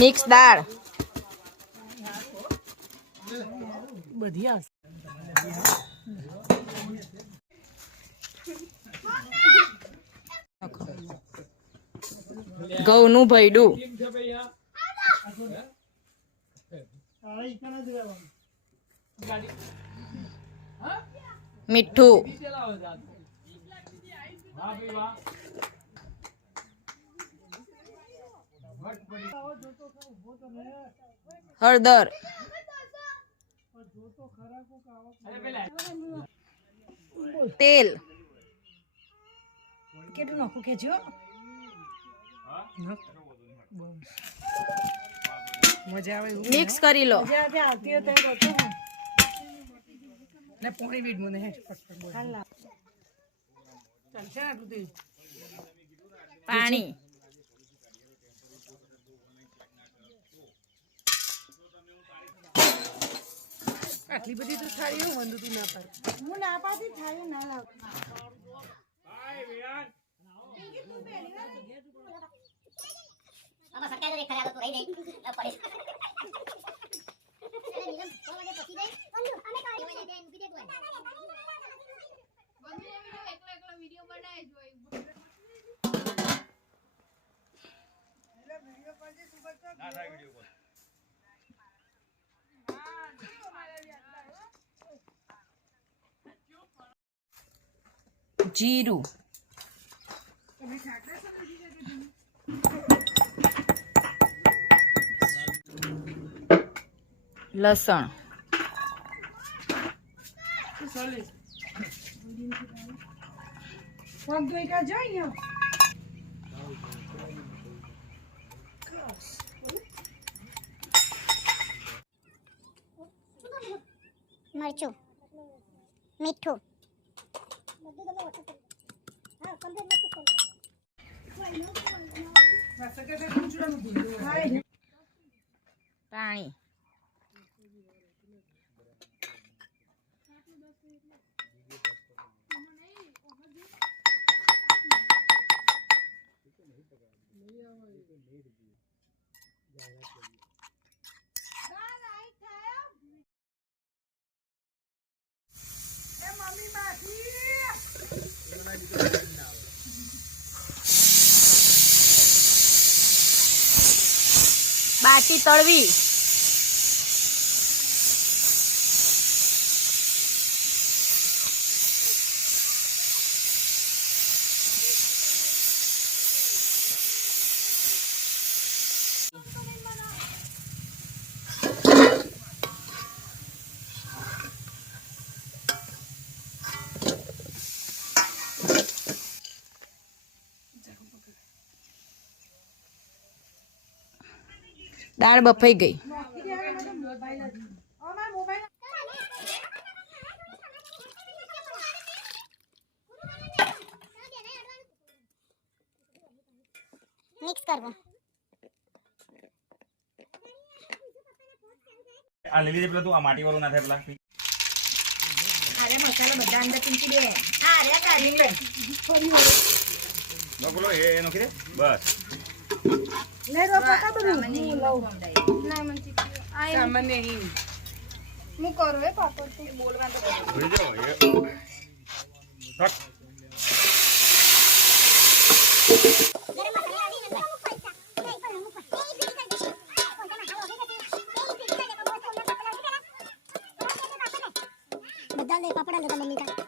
Mix દાળ. બધી ઘઉંનું ભૈડું મીઠું. હળદર. તેલ. કેટલું નાખું કેજો મજા આવે મિક્સ કરી લો. ને પોણી વીડ મને હે ફટફટ બોલ. ચાલશે ને પાણી. આટલી બધી તો થાળી એવું વંદુ તું ના પાડ. હું ના પાડતી થાળી ના લાવ. આમાં સરકાર તો ખરે તો રહી દે પડે અરે નીલમ તો વાગે પતી દે અમે કાઢી દે દે ઊભી દે તું જીરું. લસણ. મરચું. મીઠું. પાણી બાટી તળવી. દાળ બફાઈ ગઈ. મિક્સ કરવું. આ લીધે પેલા તું આ માટી વાળું ના થાય પેલા. અરે મસાલા બધા અંદર ચીંકી દે. હા રે કાઢી લે. નો બોલો એ નોખી દે. બસ. લે રો પકા બધું હું લઉં સામાન્ય હિંગ ભૂલી જાઓ એ ફટ. બધા દે પાપડા દે મમ્મી કા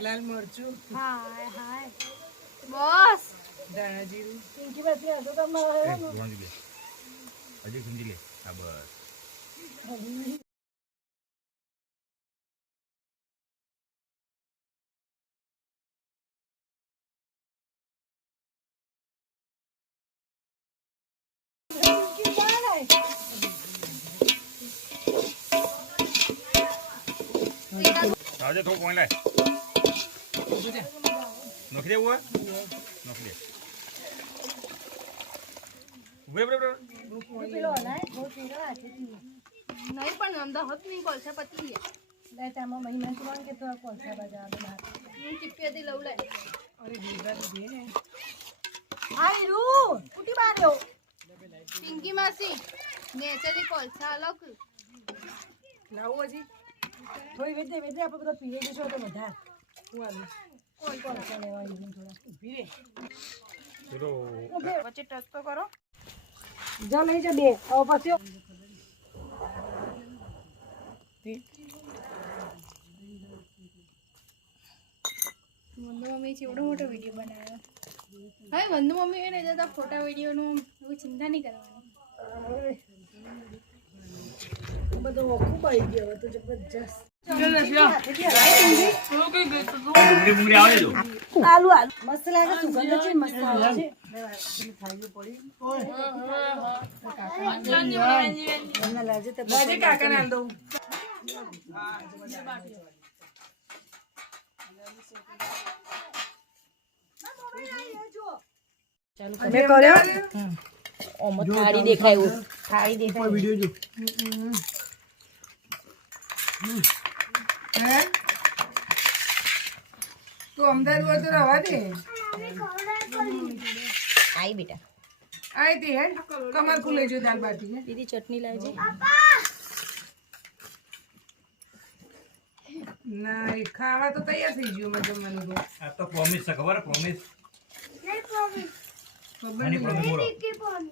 લાલ મરચું. હાય હાય. ધાણા જીરું એક ધોરણ લે. હજી સમજી લે. આ બસ. આવજે થોડું પોઈન્ટ લાય નોખી દેવું હોય નોખી દે. ચીરો હાથેથી નહીં પણ અમદાવાદ નહીં કોલસા પતી ગયા. લે તામાં મહિમા તું કે તો કોલસા બજાવ બહાર. હું ચીપિયાથી લઉં લે. હાય રૂ ઉઠી બાર્યો પિંકી માસી નેચરલી કોલસા અલગ. લાવું હજી. થોડી વેચે વેચે આપણે બધા પીએ જઈશું તો બધા હું આવી. કોણ કોલસા લેવા આવી થોડા. ઊભી રે. ચલો. વચ્ચે ટચ તો કરો. જા લઈ જા બે. હવે પછી. વંદુ મમ્મી ચેવડો મોટો વીડિયો બનાવ્યો. હવે વંદુ મમ્મી એ નહીં જતા ફોટા વિડીયોનું ચિંતા નહીં કરવાની. બધો ખૂબ ગયો હવે જબરજસ્ત તમે કર્યો? થાળી દેખાય થાળી દેખાય. વીડિયો જો. તું અમદાવાદ હોય તો રવા દે. આઈ બેટા. આઈ તે હેડ કમર ખુલે જો દાલ બાટી હે. દીદી ચટણી લાવજે ના એ ખાવા તો તૈયાર થઈ ગયું મેં જમવાનું તો. આ તો પ્રોમિસ છે ખબર? પ્રોમિસ ખબર આની નહીં. પ્રોમિસ બોલો. કે પણ